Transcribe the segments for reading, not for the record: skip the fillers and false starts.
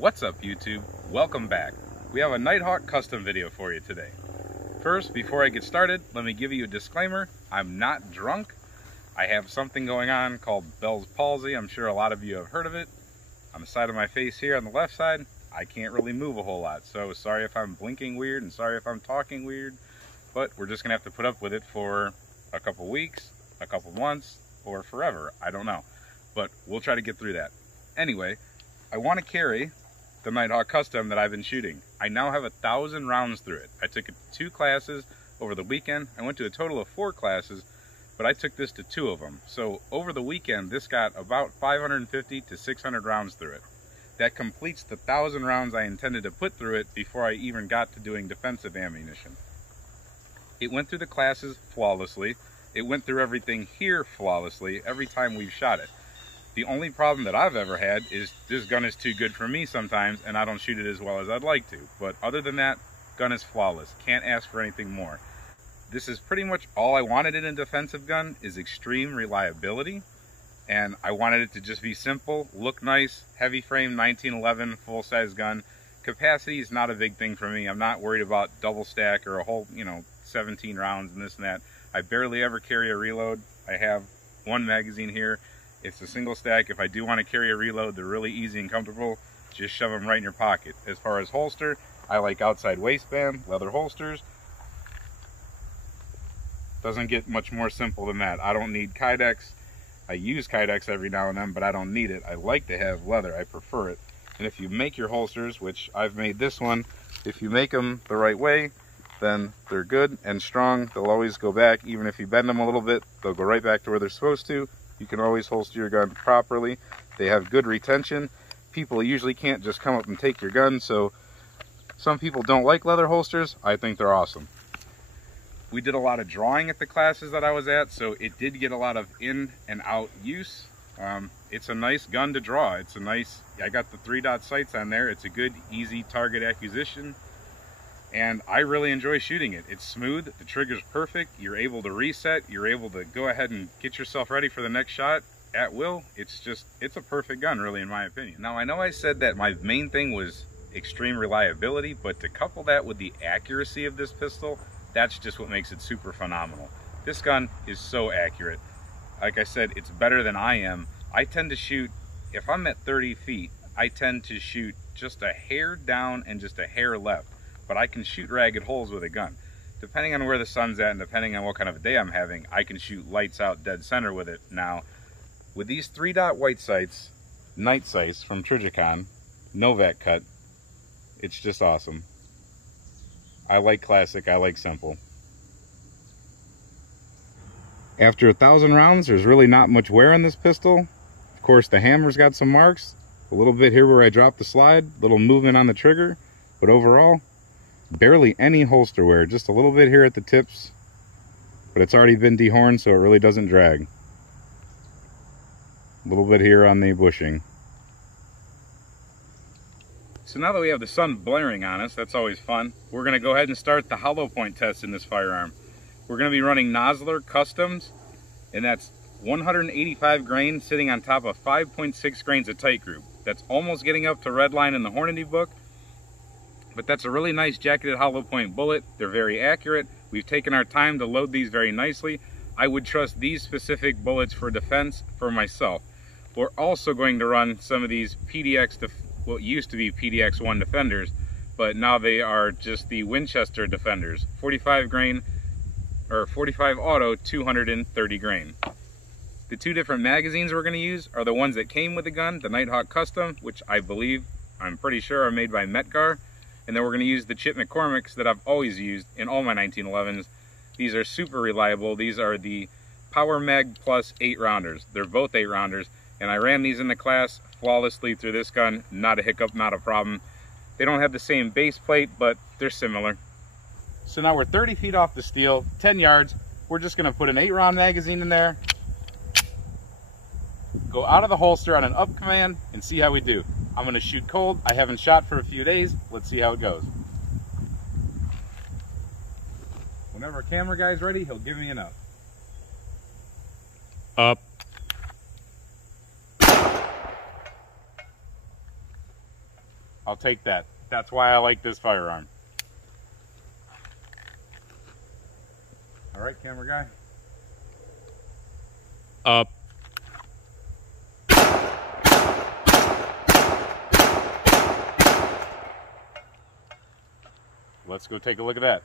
What's up YouTube? Welcome back. We have a Nighthawk custom video for you today. First, before I get started, let me give you a disclaimer. I'm not drunk. I have something going on called Bell's palsy. I'm sure a lot of you have heard of it. On the side of my face here on the left side, I can't really move a whole lot. So sorry if I'm blinking weird and sorry if I'm talking weird, but we're just gonna have to put up with it for a couple weeks, a couple months, or forever. I don't know, but we'll try to get through that. Anyway, I want to carry the Nighthawk custom that I've been shooting. I now have 1,000 rounds through it. I took it to 2 classes over the weekend. I went to a total of 4 classes, but I took this to 2 of them. So over the weekend, this got about 550 to 600 rounds through it. That completes the 1,000 rounds I intended to put through it before I even got to doing defensive ammunition. It went through the classes flawlessly. It went through everything here flawlessly every time we've shot it. The only problem that I've ever had is this gun is too good for me sometimes and I don't shoot it as well as I'd like to. But other than that, gun is flawless. Can't ask for anything more. This is pretty much all I wanted in a defensive gun, is extreme reliability. And I wanted it to just be simple, look nice, heavy frame 1911 full size gun. Capacity is not a big thing for me. I'm not worried about double stack or a whole, 17 rounds and this and that. I barely ever carry a reload. I have 1 magazine here. It's a single stack. If I do want to carry a reload, they're really easy and comfortable. Just shove them right in your pocket. As far as holster, I like outside waistband, leather holsters. Doesn't get much more simple than that. I don't need Kydex. I use Kydex every now and then, but I don't need it. I like to have leather. I prefer it. And if you make your holsters, which I've made this one, if you make them the right way, then they're good and strong. They'll always go back. Even if you bend them a little bit, they'll go right back to where they're supposed to. You can always holster your gun properly. They have good retention. People usually can't just come up and take your gun, so some people don't like leather holsters. I think they're awesome. We did a lot of drawing at the classes that I was at, so it did get a lot of in and out use. It's a nice gun to draw. I got the 3-dot sights on there. It's a good, easy target acquisition. And I really enjoy shooting it. It's smooth, the trigger's perfect, you're able to reset, you're able to go ahead and get yourself ready for the next shot at will. It's a perfect gun, really, in my opinion. Now, I know I said that my main thing was extreme reliability, but to couple that with the accuracy of this pistol, that's just what makes it super phenomenal. This gun is so accurate. Like I said, it's better than I am. I tend to shoot, if I'm at 30 feet, I tend to shoot just a hair down and just a hair left. But I can shoot ragged holes with a gun. Depending on where the sun's at and depending on what kind of a day I'm having, I can shoot lights out dead center with it. Now, with these 3-dot white sights, night sights from Theturkeysopinion, Novak cut, it's just awesome. I like classic, I like simple. After 1,000 rounds, there's really not much wear on this pistol. Of course, the hammer's got some marks, a little bit here where I dropped the slide, little movement on the trigger, but overall, barely any holster wear, just a little bit here at the tips, but it's already been dehorned, so it really doesn't drag. A little bit here on the bushing. So now that we have the sun blaring on us, that's always fun, we're going to go ahead and start the hollow point test in this firearm. We're going to be running Nosler Customs, and that's 185 grain sitting on top of 5.6 grains of tight group. That's almost getting up to Redline in the Hornady book. But that's a really nice jacketed hollow point bullet. They're very accurate. We've taken our time to load these very nicely. I would trust these specific bullets for defense for myself. We're also going to run some of these what used to be PDX-1 Defenders, but now they are just the Winchester Defenders. 45 grain, or 45 auto, 230 grain. The 2 different magazines we're going to use are the ones that came with the gun, the Nighthawk Custom, which I'm pretty sure are made by Metgar. And then we're going to use the Chip McCormick's that I've always used in all my 1911s. These are super reliable. These are the Power Mag Plus 8-rounders. They're both 8-rounders. And I ran these in the class flawlessly through this gun. Not a hiccup, not a problem. They don't have the same base plate, but they're similar. So now we're 30 feet off the steel, 10 yards. We're just going to put an 8-round magazine in there. Go out of the holster on an up command and see how we do. I'm going to shoot cold. I haven't shot for a few days. Let's see how it goes. Whenever our camera guy's ready, he'll give me an up. Up. I'll take that. That's why I like this firearm. All right, camera guy. Up. Let's go take a look at that.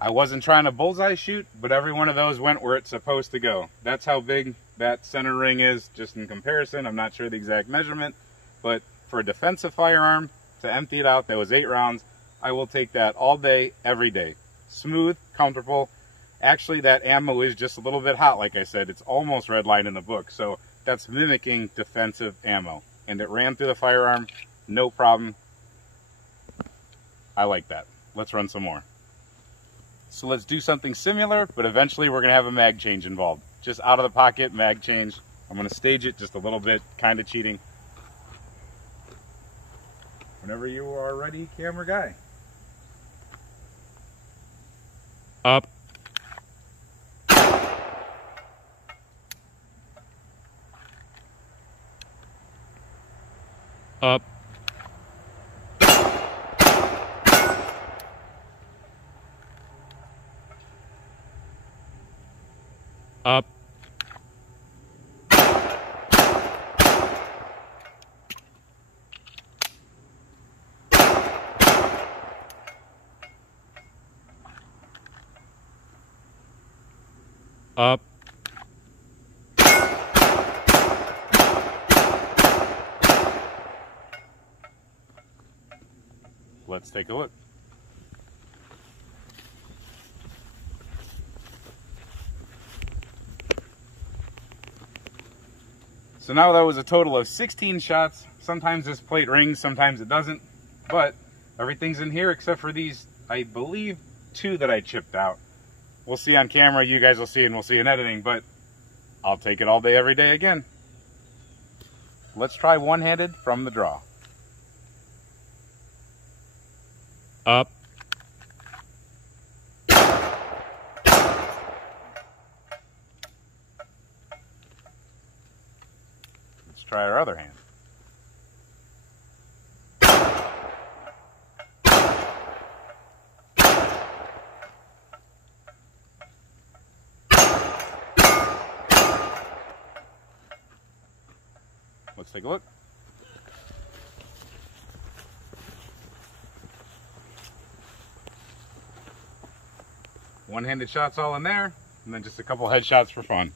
I wasn't trying to bullseye shoot, but every one of those went where it's supposed to go. That's how big that center ring is, just in comparison. I'm not sure the exact measurement, but for a defensive firearm, to empty it out, that was 8 rounds. I will take that all day, every day. Smooth, comfortable. Actually, that ammo is just a little bit hot, like I said. It's almost redlined in the book, so that's mimicking defensive ammo. And it ran through the firearm, no problem. I like that. Let's run some more. So let's do something similar, but eventually we're going to have a mag change involved. Just out of the pocket, mag change. I'm going to stage it just a little bit, kind of cheating. Whenever you are ready, camera guy. Up. Up. Up. Up. Let's take a look. So now that was a total of 16 shots. Sometimes this plate rings, sometimes it doesn't. But everything's in here except for these, I believe, 2 that I chipped out. We'll see on camera, you guys will see, and we'll see in editing, but I'll take it all day, every day again. Let's try one-handed from the draw. Up. Let's try our other hand. Let's take a look. One-handed shots all in there, and then just a couple headshots for fun.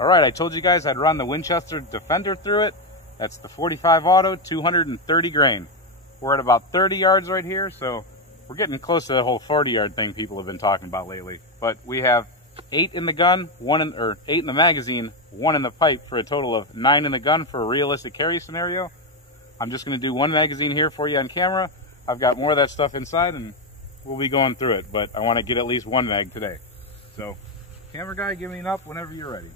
Alright, I told you guys I'd run the Winchester Defender through it. That's the 45 auto, 230 grain. We're at about 30 yards right here, so we're getting close to the whole 40-yard thing people have been talking about lately. But we have 8 in the gun, 8 in the magazine, 1 in the pipe, for a total of 9 in the gun for a realistic carry scenario. I'm just going to do 1 magazine here for you on camera. I've got more of that stuff inside, and we'll be going through it, but I want to get at least 1 mag today. So, camera guy, give me an up whenever you're ready.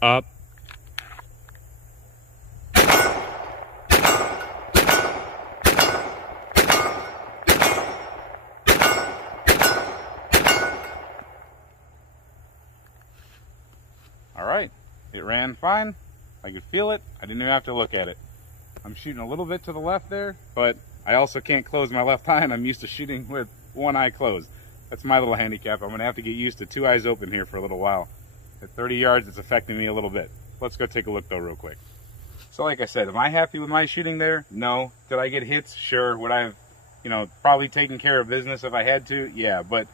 Up. Alright, it ran fine. I could feel it. I didn't even have to look at it. I'm shooting a little bit to the left there, but I also can't close my left eye, and I'm used to shooting with one eye closed. That's my little handicap. I'm going to have to get used to 2 eyes open here for a little while. At 30 yards, it's affecting me a little bit. Let's go take a look though real quick. So like I said, am I happy with my shooting there? No. Did I get hits? Sure. Would I have, probably taken care of business if I had to? Yeah, but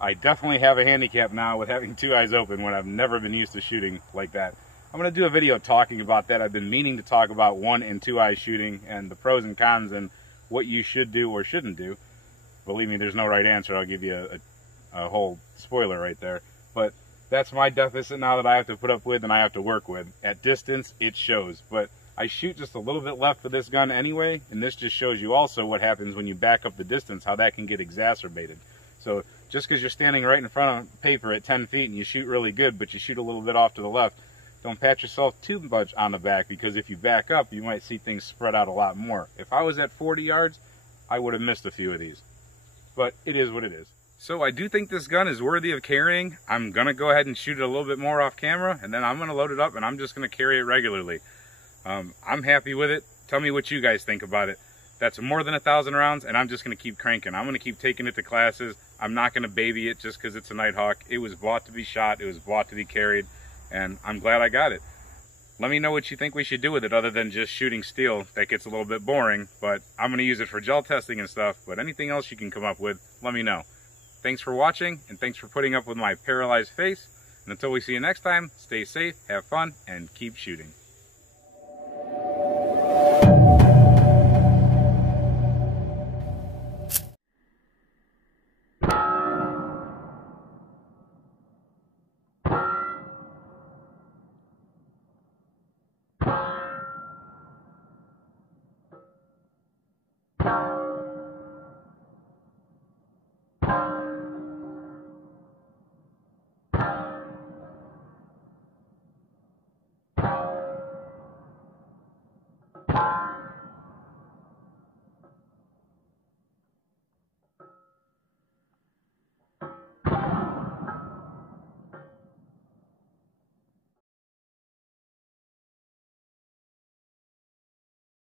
I definitely have a handicap now with having two eyes open when I've never been used to shooting like that. I'm going to do a video talking about that. I've been meaning to talk about one and two eye shooting and the pros and cons and what you should do or shouldn't do. Believe me, there's no right answer. I'll give you a whole spoiler right there. But that's my deficit now that I have to put up with and I have to work with. At distance, it shows. But I shoot just a little bit left for this gun anyway, and this just shows you also what happens when you back up the distance, how that can get exacerbated. So just because you're standing right in front of paper at 10 feet and you shoot really good, but you shoot a little bit off to the left, don't pat yourself too much on the back, because if you back up, you might see things spread out a lot more. If I was at 40 yards, I would have missed a few of these. But it is what it is. So I do think this gun is worthy of carrying. I'm going to go ahead and shoot it a little bit more off camera, and then I'm going to load it up and I'm just going to carry it regularly. I'm happy with it. Tell me what you guys think about it. That's more than 1,000 rounds, and I'm just going to keep cranking. I'm going to keep taking it to classes. I'm not going to baby it just because it's a Nighthawk. It was bought to be shot. It was bought to be carried, and I'm glad I got it. Let me know what you think we should do with it other than just shooting steel. That gets a little bit boring, but I'm going to use it for gel testing and stuff. But anything else you can come up with, let me know. Thanks for watching, and thanks for putting up with my paralyzed face. And until we see you next time, stay safe, have fun, and keep shooting.